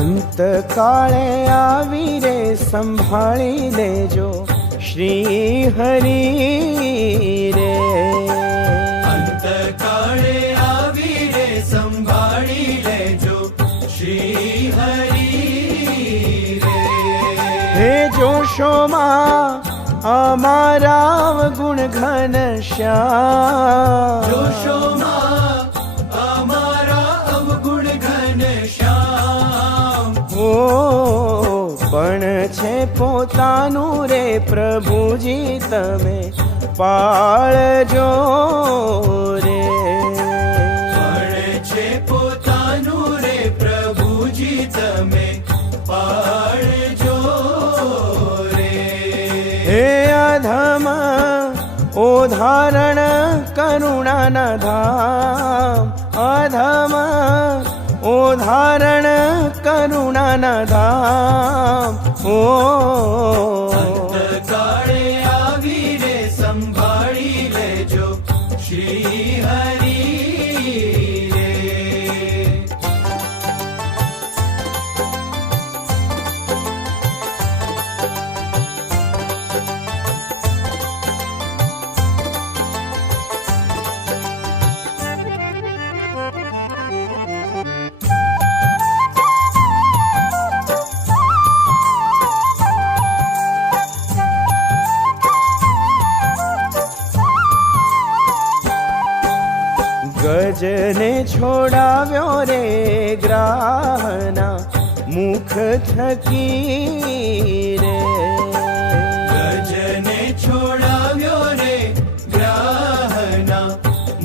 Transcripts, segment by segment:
અંતકાળે આવી રે સંભાળી લેજો શ્રી હરિ રે. અંતકાળે આવી રે સંભાળી લેજો શ્રી હરિ રે. હે જોશોમાં અમારા ગુણ ઘન શ્યામ, જોશોમાં અમારા અવગુણ ઘન શ્યામ. ઓ પણ છે પોતાનું રે પ્રભુજી તમે પાળજો રે. પણ છે પોતાનું રે પ્રભુજી તમે પાળજો રે. હે અધમ ઓધારણ કરુણાના ધામ, અધમ ઓધારણ કરુણાના ધામ. ઓ અંતકાળે આવી રે સંભાળી લેજો શ્રી હરિ રે. ગજને છોડાવ્યો રે ગ્રાહના મુખ થકી રે. ગજને છોડાવ્યો રે ગ્રાહના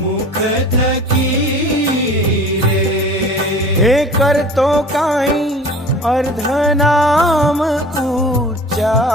મુખ થકી રે. હે કરતો કાંઈ અર્ધનામ ઊંચા